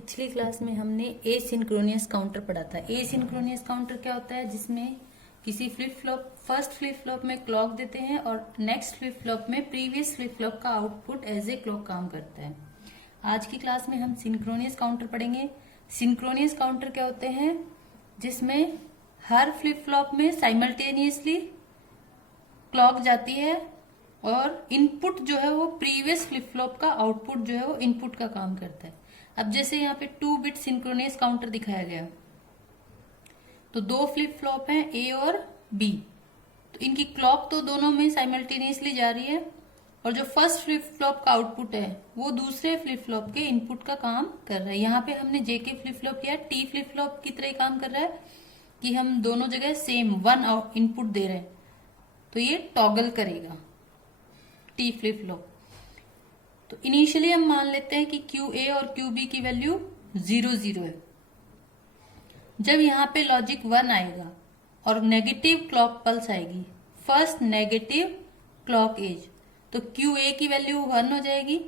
पिछली क्लास में हमने एसिंक्रोनियस काउंटर पढ़ा था। एसिंक्रोनियस काउंटर क्या होता है? जिसमें किसी flip flop first flip flop में क्लॉक देते हैं और नेक्स्ट फ्लिप फ्लॉप में प्रीवियस फ्लिप फ्लॉप का आउटपुट एज ए क्लॉक काम करता है। आज की क्लास में हम सिंक्रोनियस काउंटर पढ़ेंगे। सिंक्रोनियस काउंटर क्या होते हैं? जिसमें हर फ्लिप फ्लॉप में साइमल्टेनियसली क्लॉक जाती है और इनपुट जो है वो प्रीवियस फ्लिप फ्लॉप का आउटपुट जो है वो इनपुट का काम करता है। अब जैसे यहाँ पे 2 बिट सिंक्रोनियस काउंटर दिखाया गया, तो दो फ्लिप फ्लॉप हैं ए और बी, तो इनकी क्लॉक तो दोनों में साइमल्टेनियसली जा रही है और जो फर्स्ट फ्लिप फ्लॉप का आउटपुट है वो दूसरे फ्लिप फ्लॉप के इनपुट का काम कर रहा है। यहाँ पे हमने जे के फ्लिप फ्लॉप किया, टी फ्लिप फ्लॉप की तरह काम कर रहा है कि हम दोनों जगह सेम वन इनपुट दे रहे हैं, तो ये टॉगल करेगा टी फ्लिप फ्लॉप। तो इनिशियली हम मान लेते हैं कि क्यू ए और क्यू बी की वैल्यू 0 0 है। जब यहाँ पे लॉजिक 1 आएगा और नेगेटिव क्लॉक पल्स आएगी, फर्स्ट नेगेटिव क्लॉक एज, तो क्यू ए की वैल्यू 1 हो जाएगी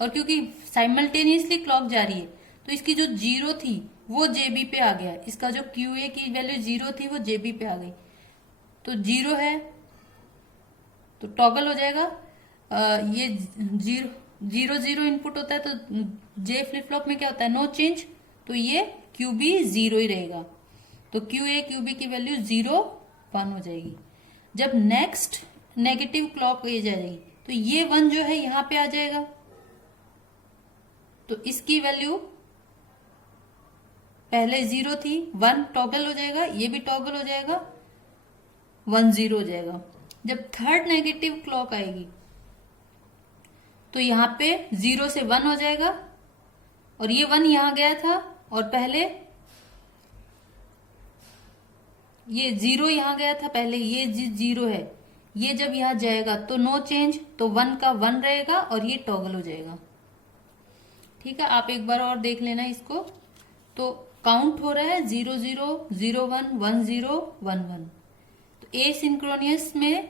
और क्योंकि साइमल्टेनियसली क्लॉक जा रही है तो इसकी जो 0 थी वो जेबी पे आ गया। इसका जो क्यू ए की वैल्यू 0 थी वो जेबी पे आ गई, तो 0 है तो टॉगल हो जाएगा। ये 0 0 इनपुट होता है तो जे फ्लिप फ्लॉप में क्या होता है? नो चेंज, तो ये क्यू बी 0 ही रहेगा, तो क्यू ए क्यू बी की वैल्यू 0 1 हो जाएगी। जब नेक्स्ट नेगेटिव क्लॉक एज आ जाएगी तो ये 1 जो है यहां पे आ जाएगा, तो इसकी वैल्यू पहले 0 थी, 1 टॉगल हो जाएगा, ये भी टॉगल हो जाएगा, 1 0 हो जाएगा। जब थर्ड नेगेटिव क्लॉक आएगी तो यहाँ पे 0 से 1 हो जाएगा और ये 1 यहां गया था और पहले ये 0 यहां गया था, पहले ये 0 है, ये जब यहां जाएगा तो नो चेंज, तो 1 का 1 रहेगा और ये टॉगल हो जाएगा। ठीक है, आप एक बार और देख लेना इसको। तो काउंट हो रहा है 0 0 0 1 1 0 1 1। तो ए सिंक्रोनियस में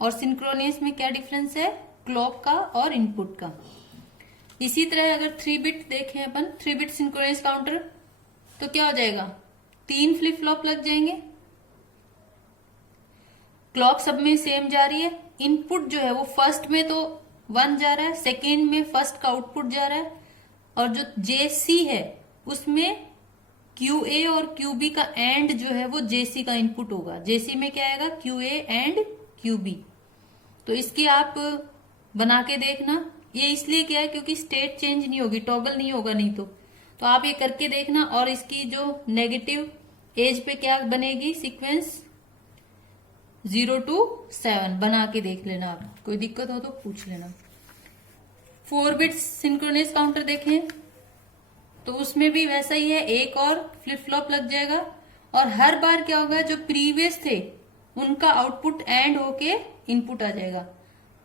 और सिंक्रोनियस में क्या डिफरेंस है? क्लॉक का और इनपुट का। इसी तरह अगर 3 बिट देखें अपन, 3 बिट सिंक्रोनियस काउंटर, तो क्या हो जाएगा? 3 फ्लिप फ्लॉप लग जाएंगे, क्लॉक सब में सेम जा रही है, इनपुट जो है वो फर्स्ट में तो 1 जा रहा है, सेकेंड में फर्स्ट का आउटपुट जा रहा है, और जो जेसी है उसमें क्यू ए और क्यू बी का एंड जो है वो जेसी का इनपुट होगा। जेसी में क्या आएगा? Q A and Q B. तो इसकी आप बना के देखना। ये इसलिए क्या है क्योंकि स्टेट चेंज नहीं होगी, टॉगल नहीं होगा नहीं तो आप ये करके देखना। और इसकी जो नेगेटिव एज पे क्या बनेगी सीक्वेंस, 0 to 7 बना के देख लेना। आप कोई दिक्कत हो तो पूछ लेना। 4 बिट सिंक्रोनस काउंटर देखें तो उसमें भी वैसा ही है, एक और फ्लिप फ्लॉप लग जाएगा और हर बार क्या होगा? जो प्रीवियस थे उनका आउटपुट एंड होके इनपुट आ जाएगा।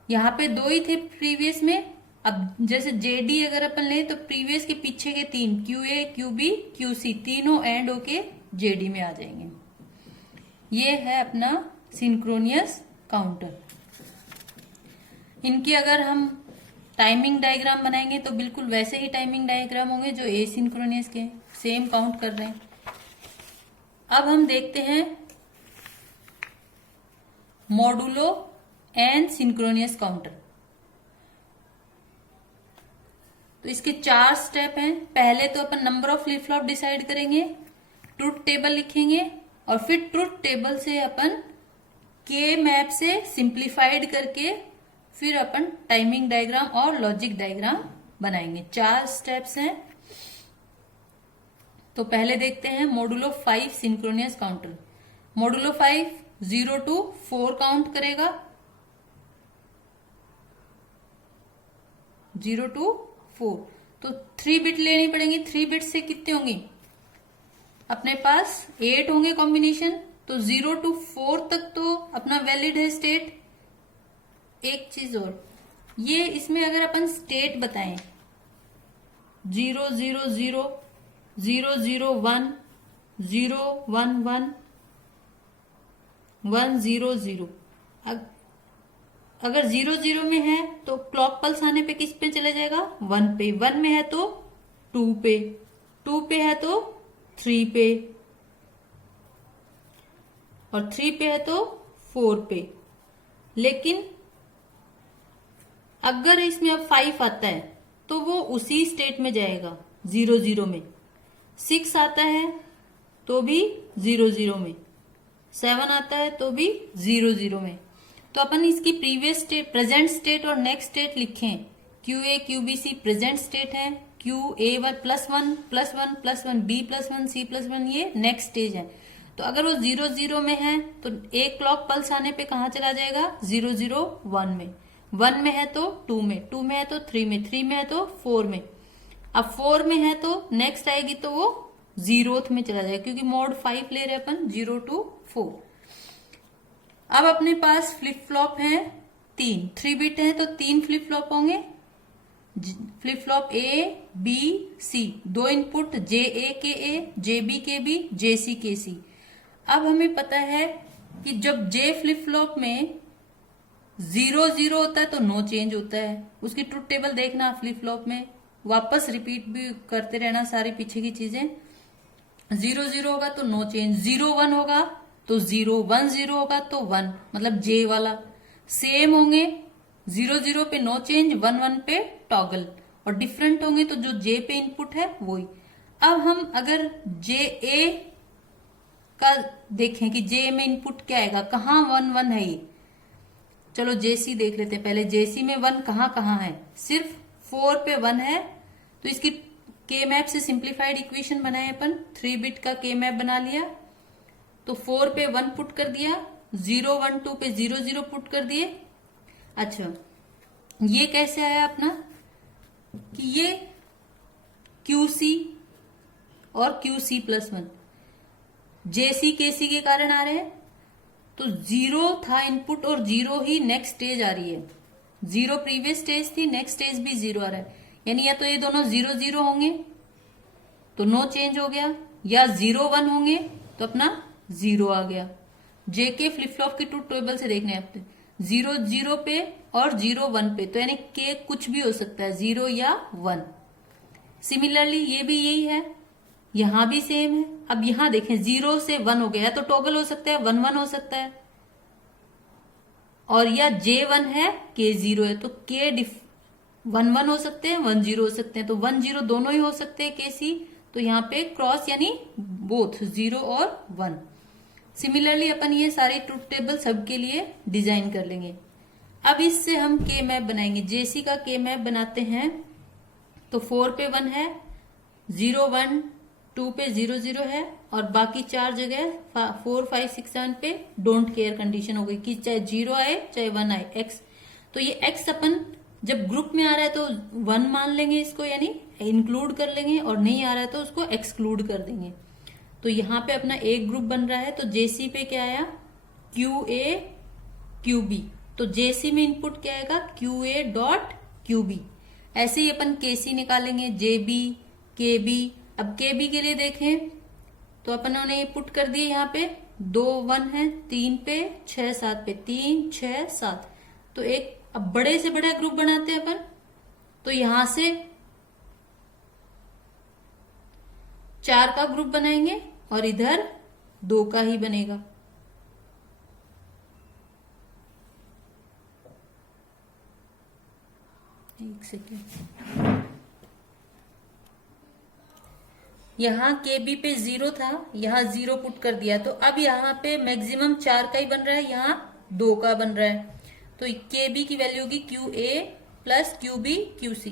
यहाँ पे 2 ही थे प्रीवियस में, अब जैसे जेडी अगर अपन ले तो प्रीवियस के पीछे के 3 Q A Q B Q C तीनों एंड होके जेडी में आ जाएंगे। ये है अपना सिंक्रोनियस काउंटर। इनकी अगर हम टाइमिंग डायग्राम बनाएंगे तो बिल्कुल वैसे ही टाइमिंग डायग्राम होंगे जो एसिंक्रोनियस के, सेम काउंट कर रहे हैं। अब हम देखते हैं मॉडुलो एंड सिंक्रोनियस काउंटर। तो इसके 4 स्टेप हैं। पहले तो अपन number of flip flop decide करेंगे, ट्रुथ टेबल लिखेंगे और फिर ट्रुथ टेबल से अपन के मैप से सिंप्लीफाइड करके फिर अपन टाइमिंग डायग्राम और लॉजिक डायग्राम बनाएंगे। 4 स्टेप्स हैं। तो पहले देखते हैं modulo 5 synchronous counter. Modulo 5 0 to 4 count करेगा, 0 to 4। तो 3 बिट लेनी पड़ेंगी। 3 बिट से कितने होंगी? अपने पास 8 होंगे कॉम्बिनेशन, तो 0 to 4 तक तो अपना वैलिड है स्टेट। एक चीज और, ये इसमें अगर अपन स्टेट बताएं 0 0 0 0 0 1 0 1 1 1 0 0, अगर 0 0 में है तो क्लॉक पल्स आने पे किस पे चला जाएगा? 1 पे। 1 में है तो 2 पे, 2 पे है तो 3 पे, और 3 पे है तो 4 पे। लेकिन अगर इसमें अब 5 आता है तो वो उसी स्टेट में जाएगा 0 0 में। 6 आता है तो भी 0 0 में, 7 आता है तो भी 0 0 में। तो अपन इसकी प्रीवियस स्टेट, प्रेजेंट स्टेट और नेक्स्ट स्टेट लिखें। QA QBC प्रेजेंट स्टेट है, QA1 +1 +1 +1 B+1 C+1 ये नेक्स्ट स्टेज है। तो अगर वो 0 0 में है तो एक क्लॉक पल्स आने पे कहाँ चला जाएगा? 0 0 1 में, 1 में है तो 2 में, 2 में है तो 3 में, 3 में है तो 4 में। अब 4 में है तो नेक्स्ट आएगी तो वो 0th में चला जाएगा, क्योंकि मोड 5 ले रहे अपन 0 to 4। अब अपने पास फ्लिप फ्लॉप है 3 बिट है तो 3 फ्लिप फ्लॉप होंगे। Flip flop A B C, 2 input JA KA, JB KB, JC KC। अब हमें पता है कि जब J फ्लिप फ्लॉप में 0 0 होता है तो नो चेंज होता है। उसकी ट्रुथ टेबल देखना फ्लिप फ्लॉप में, वापस रिपीट भी करते रहना सारी पीछे की चीजें। 0 0 होगा तो नो चेंज, 0 1 होगा तो 0, 1 0 होगा तो 1, मतलब J वाला। सेम होंगे, 0 0 पे नो चेंज, 1 1 पे टॉगल, और डिफरेंट होंगे तो जो J पे इनपुट है वही। अब हम अगर JA का देखें कि J में इनपुट क्या आएगा, कहाँ 1 1 है ये। चलो JC देख लेते हैं पहले। JC में 1 कहाँ कहाँ है? सिर्फ 4 पे 1 है, तो इसकी K मैप से सिंप्लीफाइड इक्वेशन बनाए अपन। 3 बिट का K मैप बना लिया, तो 4 पे 1 पुट कर दिया, 0 1 2 पे 0 0 पुट कर दिए। अच्छा, ये कैसे आया अपना कि ये QC और QC+1 JC KC के कारण आ रहे हैं। तो 0 था इनपुट और 0 ही नेक्स्ट स्टेज आ रही है। 0 प्रीवियस स्टेज थी, नेक्स्ट स्टेज भी 0 आ रहा है। यानी या तो ये दोनों 0 0 होंगे तो नो चेंज हो गया, या 0 1 होंगे तो अपना 0 आ गया। JK फ्लिप फ्लॉप की ट्रुथ टेबल से देखने आप 0 0 पे और 0 1 पे, तो यानी K कुछ भी हो सकता है, 0 या 1। सिमिलरली ये भी यही है, यहां भी सेम है। अब यहां देखें 0 से 1 हो गया तो टॉगल हो सकता है, 1 1 हो सकता है, और या J1 है K 0 है तो K 1 1 हो सकते हैं, 1 0 हो सकते हैं, तो 1 0 दोनों ही हो सकते हैं KC। तो यहाँ पे क्रॉस यानी बोथ 0 और 1। सिमिलरली अपन ये सारी ट्रुथ टेबल सबके लिए डिजाइन कर लेंगे। अब इससे हम K मैप बनाएंगे। JC का K मैप बनाते हैं तो 4 पे 1 है, 0 1 2 पे 0 0 है, और बाकी 4 जगह 4 5 6 7 पे डोंट केयर कंडीशन हो गई कि चाहे 0 आए चाहे 1 आए X। तो ये X अपन जब ग्रुप में आ रहा है तो 1 मान लेंगे इसको, यानी इंक्लूड कर लेंगे, और नहीं आ रहा है तो उसको एक्सक्लूड कर देंगे। तो यहाँ पे अपना एक ग्रुप बन रहा है, तो JC पे क्या आया? QA QB। तो JC में इनपुट क्या आएगा? QA.QB। ऐसे ही अपन KC निकालेंगे, JB KB। अब KB के लिए देखें तो अपन ने ये पुट कर दिए, यहाँ पे 2 1 है, 3 पे 6 7 पे, 3 6 7। तो एक अब बड़े से बड़ा ग्रुप बनाते हैं अपन, तो यहां से 4 का ग्रुप बनाएंगे और इधर 2 का ही बनेगा। एक सेकेंड, यहाँ KB पे 0 था, यहाँ 0 पुट कर दिया, तो अब यहाँ पे मैक्सिमम 4 का ही बन रहा है, यहाँ 2 का बन रहा है। तो KB की वैल्यू होगी QA प्लस QB QC।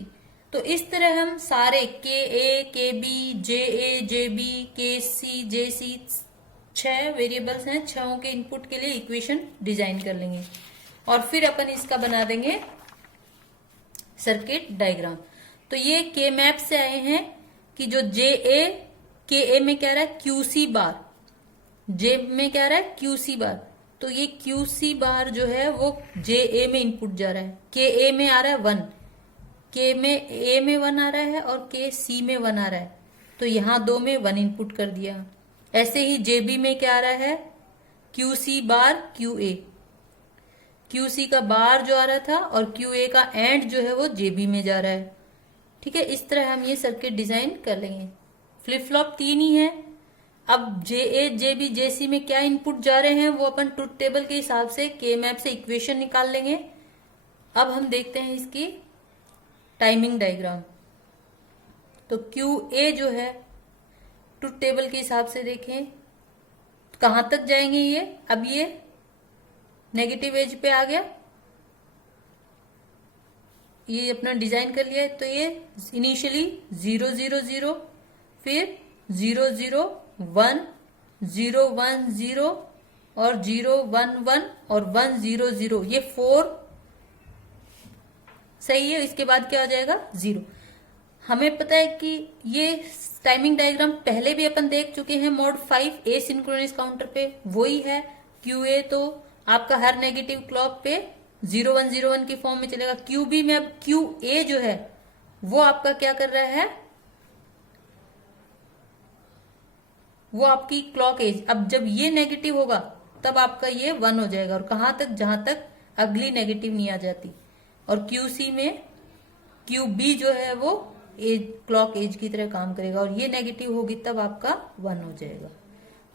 तो इस तरह हम सारे KA KB JA JB KC JC 6 variables हैं, 6 के इनपुट के लिए इक्वेशन डिजाइन कर लेंगे, और फिर अपन इसका बना देंगे सर्किट डायग्राम। तो ये K मैप से आए हैं कि जो JA KA में कह रहा है QC बार, J में कह रहा है QC बार, तो ये QC बार जो है वो JA में इनपुट जा रहा है। KA में आ रहा है 1, K में A में 1 आ रहा है, और KC में 1 आ रहा है, तो यहाँ 2 में 1 इनपुट कर दिया। ऐसे ही JB में क्या आ रहा है? QC बार QA, QC का बार जो आ रहा था और QA का एंड जो है वो JB में जा रहा है, ठीक है, इस तरह हम ये सर्किट डिजाइन कर लेंगे। फ्लिप फ्लॉप 3 ही है। अब JA, JB, JC में क्या इनपुट जा रहे हैं वो अपन ट्रुथ टेबल के हिसाब से के मैप से इक्वेशन निकाल लेंगे। अब हम देखते हैं इसकी टाइमिंग डायग्राम। तो QA जो है ट्रुथ टेबल के हिसाब से देखें कहां तक जाएंगे ये। अब ये नेगेटिव एज पे आ गया, ये अपना डिजाइन कर लिया है। तो ये इनिशियली 0 0 0, फिर 0 0 1 0 1 0 और 0 1 1 और 1 0 0, ये 4 सही है। इसके बाद क्या हो जाएगा 0। हमें पता है कि ये टाइमिंग डायग्राम पहले भी अपन देख चुके हैं मोड 5 एसिंक्रोनस काउंटर पे, वही है। QA तो आपका हर नेगेटिव क्लॉक पे 0101 की फॉर्म में चलेगा। QB में अब QA जो है वो आपका क्या कर रहा है, वो आपकी क्लॉक एज। अब जब ये नेगेटिव होगा तब आपका ये 1 हो जाएगा, और कहां तक, जहां तक अगली नेगेटिव नहीं आ जाती। और QC में QB जो है वो एज, क्लॉक एज की तरह काम करेगा, और ये नेगेटिव होगी तब आपका 1 हो जाएगा।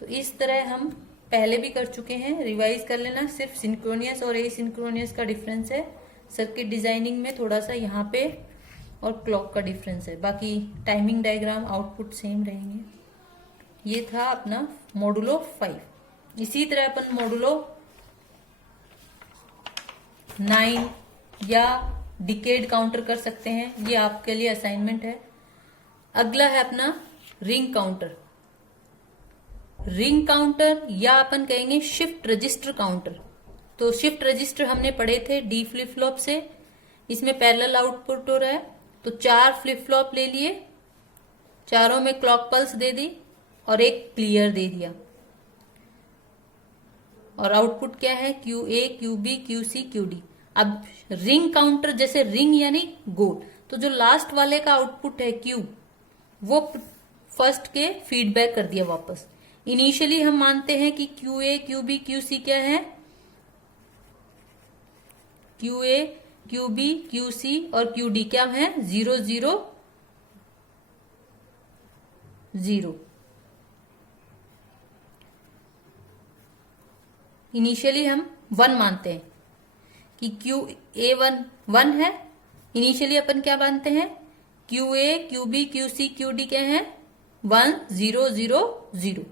तो इस तरह हम पहले भी कर चुके हैं, रिवाइज कर लेना। सिर्फ सिंक्रोनियस और एसिंक्रोनियस का डिफरेंस है, सर्किट डिजाइनिंग में थोड़ा सा यहाँ पे और क्लॉक का डिफरेंस है। बाकी टाइमिंग डायग्राम, आउटपुट सेम रहेंगे। ये था अपना मॉडुलो 5। इसी तरह अपन मॉडुलो 9 या डिकेड काउंटर कर सकते हैं, ये आपके लिए असाइनमेंट है। अगला है अपना रिंग काउंटर। रिंग काउंटर या अपन कहेंगे शिफ्ट रजिस्टर काउंटर। तो शिफ्ट रजिस्टर हमने पढ़े थे डी फ्लिप फ्लॉप से, इसमें पैरेलल आउटपुट हो रहा है। तो 4 फ्लिप फ्लॉप ले लिए, चारों में क्लॉक पल्स दे दी और एक क्लियर दे दिया, और आउटपुट क्या है QA, QB, QC, QD। अब रिंग काउंटर, जैसे रिंग यानी गोल, तो जो लास्ट वाले का आउटपुट है Q, वो फर्स्ट के फीडबैक कर दिया वापस। इनिशियली हम मानते हैं कि QA, QB, QC क्या है, QA, QB, QC और QD क्या है 0 0 0। इनिशियली हम 1 मानते हैं कि QA1 1 है। इनिशियली अपन क्या मानते हैं, QA, QB, QC, QD क्या है 1 0 0 0।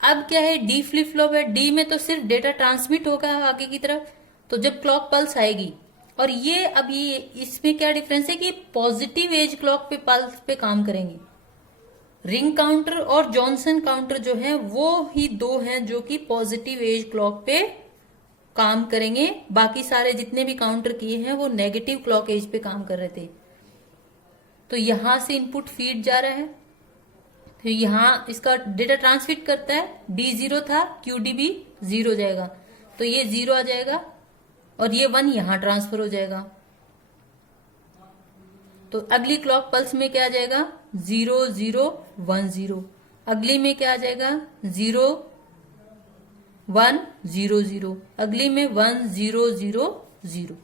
अब क्या है, डी फ्लिप फ्लॉप है, डी में तो सिर्फ डेटा ट्रांसमिट होगा आगे की तरफ, तो जब क्लॉक पल्स आएगी। और ये अब ये इसमें क्या डिफरेंस है कि पॉजिटिव एज क्लॉक पे पल्स पे काम करेंगे। रिंग काउंटर और जॉनसन काउंटर जो है वो ही 2 हैं जो कि पॉजिटिव एज क्लॉक पे काम करेंगे। बाकी सारे जितने भी काउंटर किए हैं वो नेगेटिव क्लॉक एज पे काम कर रहे थे। तो यहां से इनपुट फीड जा रहा है, तो यहां इसका डेटा ट्रांसमिट करता है। D0 था, QD भी 0 हो जाएगा, तो ये 0 आ जाएगा, और ये 1 यहां ट्रांसफर हो जाएगा। तो अगली क्लॉक पल्स में क्या आ जाएगा 0 0 1 0। अगली में क्या आ जाएगा 0 1 0 0। अगली में 1 0 0 0।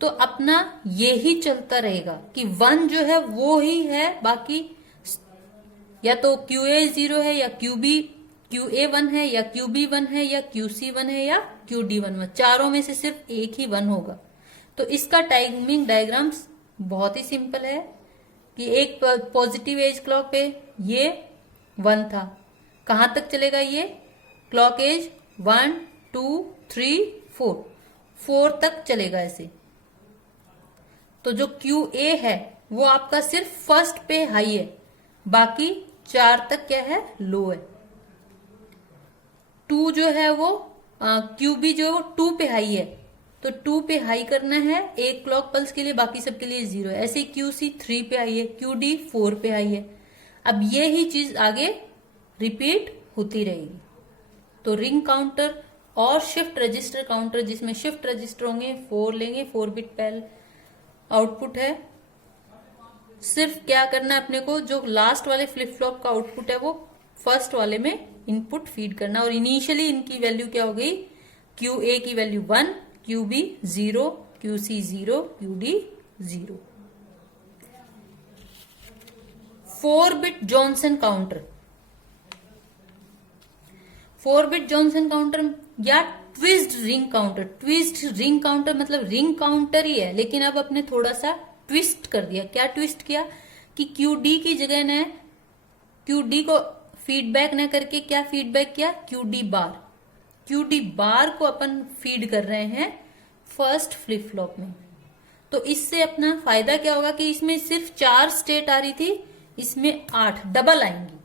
तो अपना ये ही चलता रहेगा कि 1 जो है वो ही है, बाकी या तो QA 0 है या QA 1 है या QB 1 है या QC 1 है या QD 1 चारों में से सिर्फ एक ही 1 होगा। तो इसका टाइमिंग डायग्राम बहुत ही सिंपल है कि एक पॉजिटिव एज क्लॉक पे ये 1 था, कहां तक चलेगा ये क्लॉक एज 1 2 3 4 तक चलेगा ऐसे। तो जो QA है वो आपका सिर्फ फर्स्ट पे हाई है, बाकी 4 तक क्या है लो है। 2 जो है वो QB जो 2 पे हाई है, तो 2 पे हाई करना है एक क्लॉक पल्स के लिए, बाकी सबके लिए 0 है। ऐसे QC 3 पे हाई है, QD 4 पे हाई है। अब ये ही चीज आगे रिपीट होती रहेगी। तो रिंग काउंटर और शिफ्ट रजिस्टर काउंटर, जिसमें शिफ्ट रजिस्टर होंगे 4 लेंगे, 4 बिट पहले आउटपुट है। सिर्फ क्या करना है अपने को, जो लास्ट वाले फ्लिप फ्लॉप का आउटपुट है वो फर्स्ट वाले में इनपुट फीड करना। और इनिशियली इनकी वैल्यू क्या हो गई, QA की value 1, QB 0, QC 0, QD 0। 4 bit Johnson counter, 4 bit Johnson counter या twist ring counter. Twist ring counter मतलब रिंग काउंटर ही है, लेकिन अब अपने थोड़ा सा ट्विस्ट कर दिया। क्या ट्विस्ट किया कि QD की जगह ने QD को फीडबैक न करके क्या फीडबैक किया, QD बार। QD बार को अपन फीड कर रहे हैं फर्स्ट फ्लिप फ्लॉप में। तो इससे अपना फायदा क्या होगा कि इसमें सिर्फ 4 स्टेट आ रही थी, इसमें 8 डबल आएंगी।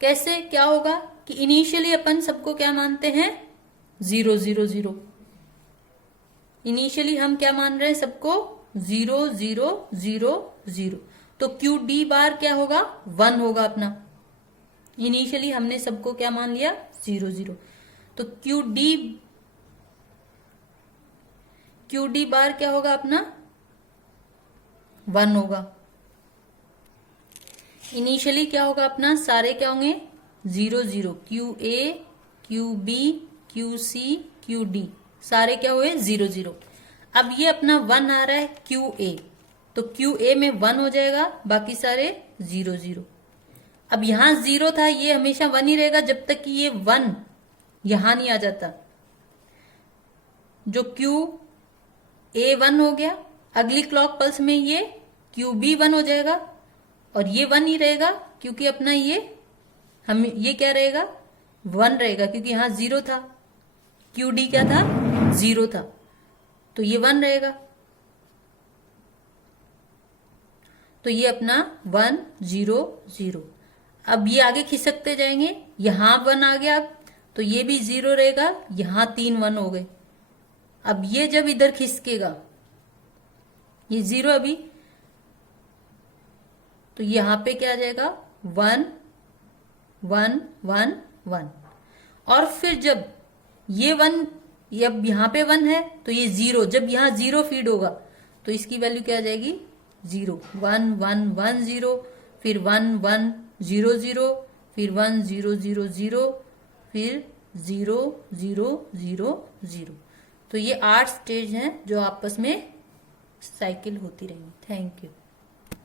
कैसे, क्या होगा कि इनिशियली अपन सबको क्या मानते हैं, 0 0 0। इनिशियली हम क्या मान रहे हैं, सबको 0 0 0 0। तो QD बार क्या होगा, 1 होगा अपना। इनिशियली हमने सबको क्या मान लिया, 0 0। तो QD बार क्या होगा अपना, 1 होगा। इनिशियली क्या होगा अपना, सारे क्या होंगे, 0 0। QA QB QC QD सारे क्या हुए, 0 0। अब ये अपना 1 आ रहा है QA, तो QA में 1 हो जाएगा, बाकी सारे 0 0। अब यहां 0 था, ये हमेशा 1 ही रहेगा जब तक कि ये 1 यहां नहीं आ जाता। जो QA 1 हो गया, अगली क्लॉक पल्स में ये QB 1 हो जाएगा और ये 1 ही रहेगा, क्योंकि अपना ये क्या रहेगा, 1 रहेगा, क्योंकि यहां 0 था। QD क्या था, 0 था, तो ये 1 रहेगा। तो ये अपना 1 0 0। अब ये आगे खिसकते जाएंगे, यहां 1 आ गया, तो ये भी 0 रहेगा, यहां 3 1 हो गए। अब ये जब इधर खिसकेगा, ये 0 अभी, तो यहां पे क्या आ जाएगा, 1 1 1 1। और फिर जब ये 1, अब यहां पे 1 है, तो ये 0, जब यहां 0 फीड होगा तो इसकी वैल्यू क्या आ जाएगी, 0 1 1 1 0, फिर 1 1 0 0, फिर 1 0 0 0, फिर 0 0 0 0। तो ये 8 स्टेज हैं जो आपस में साइकिल होती रहेंगी। Thank you.